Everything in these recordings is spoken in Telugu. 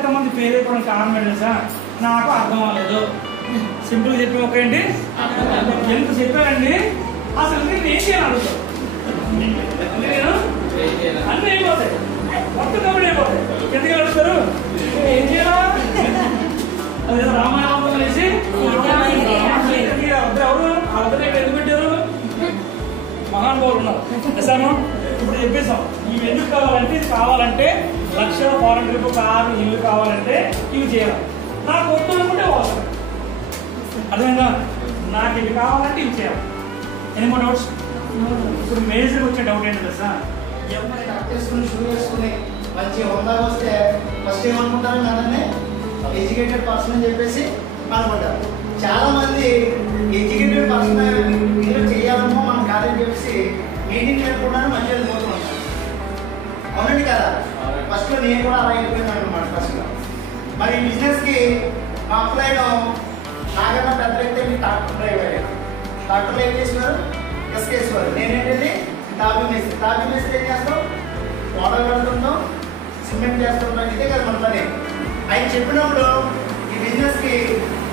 శాతం మంది ఫెయిల్ అయిపోవడం కారణం ఏంటి తెలుసా? నాకు అర్థం అవ్వలేదు. సింపుల్ చెప్పి ఒకేంటి ఎంత చెప్పారండి, అసలు నేను ఏం చేయాలని అడుగుతాను. నేను అన్నీ అయిపోతాయి, మొత్తం కబడి అయిపోతాయి. ఎందుకు అడుగుతారు ఏం చేయాలా? అదేదో రామాయణం వేసి ఎవరు అర్థం ఎందుకు పెట్టారు? మహానుభావులు ఉన్నారు. చేశాను ఇప్పుడు చెప్పేసాం. ఇవి ఎందుకు కావాలంటే, ఇది కావాలంటే లక్షల ఫారెన్ ట్రిప్, కారు, ఇల్లు కావాలంటే ఇవి చేయాలి. నాకు వద్దు అనుకుంటే అవసరం. అర్థమైందా? నాకు ఇవి కావాలంటే ఇవి చేయాలి. Any more doubts? ఇప్పుడు మేజర్ వచ్చే డౌట్ ఏంటి తెలుసా? ఎవరైనా కట్ చేసుకుని షూ వేసుకుని మంచి హోందాగా వస్తే ఫస్ట్ ఏమనుకుంటారు, నన్నే ఎడ్యుకేటెడ్ పర్సన్ అని చెప్పేసి అనుకుంటారు. చాలా మంది ఎడ్యుకేటెడ్ పర్సన్ ఇల్లు చేయాలమ్మో మనం కాదని చెప్పేసి మీటింగ్ లేకుండా మంచిగా పోతుంటారు. అవునండి కదా? ఫస్ట్లో నేను కూడా అలా వెళ్ళిపోయాను అనమాట. ఫస్ట్లో మరి బిజినెస్కి మా అప్లైలో నాకన్నా పెద్ద వ్యక్తి ట్రాక్టర్ డ్రైవర్. ట్రాక్టర్లో ఏం చేసేవారు? ఎస్కేసేవారు. నేనేంటండి తాపీ మేస్త్రి ఏం చేస్తాం? వాటర్ కడుతుంటాం, సిమెంట్ చేస్తుంటాం. ఇదే కదా మన పని. ఆయన చెప్పినప్పుడు ఈ బిజినెస్కి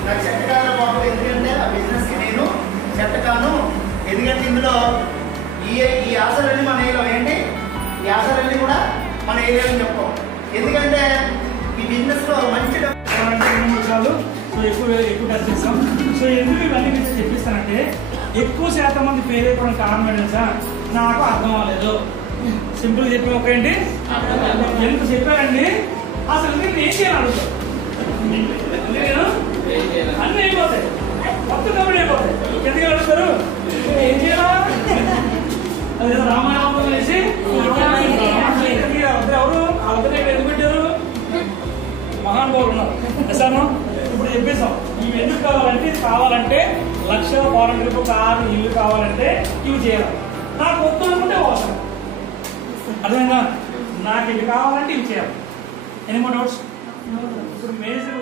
నాకు చెట్ట కాదు బాబు, ఎందుకంటే ఆ బిజినెస్కి నేను చెట్ట కాను. ఎందుకంటే ఇందులో ఈ ఆశలన్నీ మన ఏరియాలో ఏంటి, ఈ ఆశలన్నీ కూడా మన ఏరియాలో చెప్పాం. ఎందుకంటే ఈ బిజినెస్లో మంచి చాలు. సో ఎక్కువ టచ్ చేస్తాం. సో ఎందుకు ఇవన్నీ మీకు చెప్పిస్తానంటే, ఎక్కువ శాతం మంది ఫెయిల్ అయిపోవడం కారణం ఏంటి తెలుసా? నాకు అర్థం అవ్వలేదు. సింపుల్ చెప్పి ఒకేంటి ఎంత చెప్పారండి, అసలు నేను ఏం చేయాలని అడుగుతాను. నేను అన్నీ అయిపోతాయి, మొత్తం కబడి అయిపోతాయి. ఎందుకు అడుగుతారు ఏం చేయాలా? అదేదో రామాయణం వేసి ఎవరు అర్థం ఎందుకు పెట్టారు? మహానుభావులు ఉన్నారు. చేశాను ఇప్పుడు చెప్పేసాం. ఇవి ఎందుకు కావాలంటే, ఇది కావాలంటే లక్షల ఫారెన్ ట్రిప్, కారు, ఇల్లు కావాలంటే ఇవి చేయాలి. నాకు వద్దు అనుకుంటే అవసరం. అర్థమైందా? నాకు ఇవి కావాలంటే ఇవి చేయాలి. Any more doubts? ఇప్పుడు మేజర్